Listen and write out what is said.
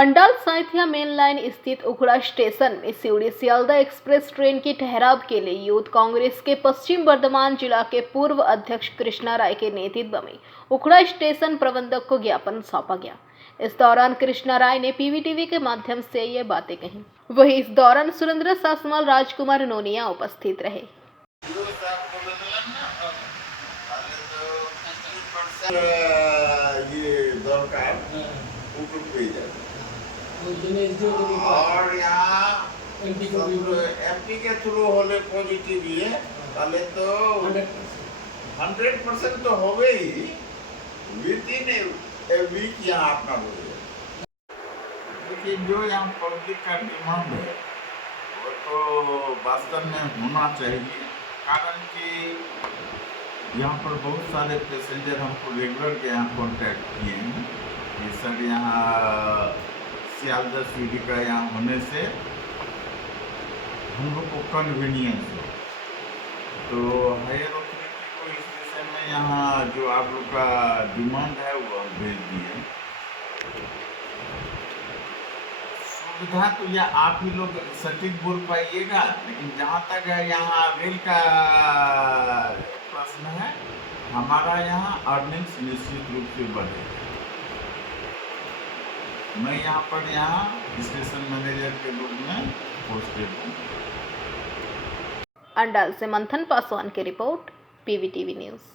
Andal Cyathea main line स्थित उखड़ा station में Sewri Sealdah express train की ठहराव के लिए यूथ कांग्रेस के पश्चिम बर्धमान जिला के पूर्व अध्यक्ष कृष्णा राय के नेतृत्व में उखड़ा स्टेशन प्रबंधक को ज्ञापन सौंपा गया। इस दौरान कृष्णा राय ने पीबीटीवी के माध्यम से ये बातें कही। वहीं इस दौरान सुरेंद्र सासवाल, राजकुमार नोनिया उपस्थित रहे। और यहाँ एमपी के थ्रू होले पॉजिटिव ये ताले तो 100% तो हो गई विद इन ए वीक यहाँ अपना हो गया। लेकिन जो यहाँ पब्लिक का डिमांड है वो तो वास्तव में होना चाहिए, कारण कि यहाँ पर बहुत सारे पैसेंजर हमको रेगुलर के यहाँ कॉन्टैक्ट किए हैं कि सर यहाँ सियालदह सीढ़ी का यहाँ होने से हम लोग को कन्वीनियंस हो, तो हायर अथॉरिटी को इस विषय में यहाँ जो आप लोग का डिमांड है वो हम भेज दिए। सुविधा तो यह आप ही लोग सटीक बोल पाइएगा, लेकिन जहाँ तक है यहाँ रेल का प्रश्न है, हमारा यहाँ अर्निंग्स निश्चित रूप से बढ़ेगा। मैं यहाँ स्टेशन मैनेजर के रूप में पोस्टेड हूँ। अंडाल से मंथन पासवान की रिपोर्ट, पीबीटीवी न्यूज़।